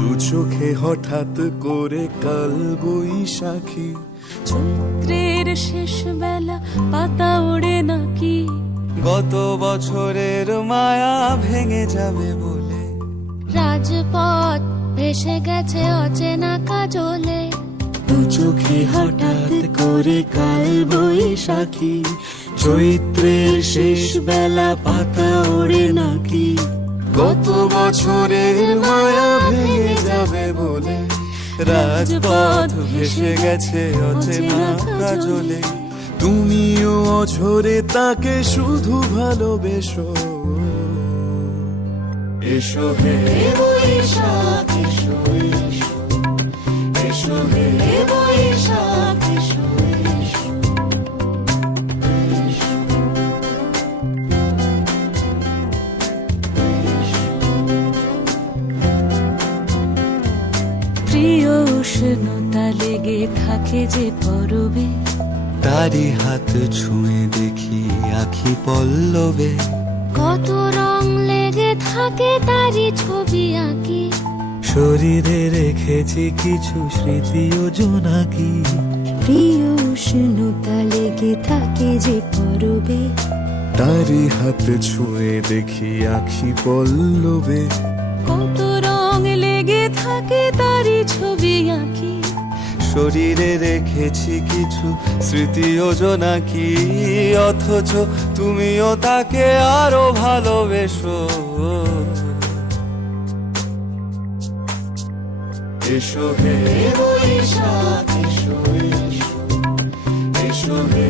দু চোখে হঠাৎ করে কাল বৈশাখী, চৈত্রের শেষ বেলা পাতা ওড়ে নাকি, গত বছরের মায়া ভেঙে যাবে বলে, রাজপথ ভেসে গেছে অচেনা কাজলে, দু চোখে হঠাৎ করে কাল বৈশাখী, চৈত্রের শেষ বেলা পাতা ওড়ে নাকি, গত বছরের মায়া ভেঙে যাবে বলে, রাজপথ ভেসে গেছে অচেনা কাজলে, তুমিও অঝরে তাকে শুধু ভালোবেসো। এসো হে বৈশাখ এসো এসো, এসো হে বৈশাখ এসো এসো, এসো। প্রিয় উষ্ণতা লেগে থাকে যে পরবে, তারি হাত ছুঁয়ে দেখি আখি পল্লবে, কত রং লেগে থাকে তারই ছবি আঁকি, শরীরে রেখেছি কিছু স্মৃতি ও জোনাকি, প্রিয় উষ্ণতা লেগে থাকে যে পরবে, তারি হাত ছুঁয়ে দেখি আখি পল্লবে, কত রং লেগে থাকে তারই ছবি আঁকি, শরীরে রেখেছি কিছু স্মৃতি ও জোনাকি, অথচ তুমিও তাকে আরো ভালোবেসো। এসো হে বৈশাখ এসো এসো, এসো হে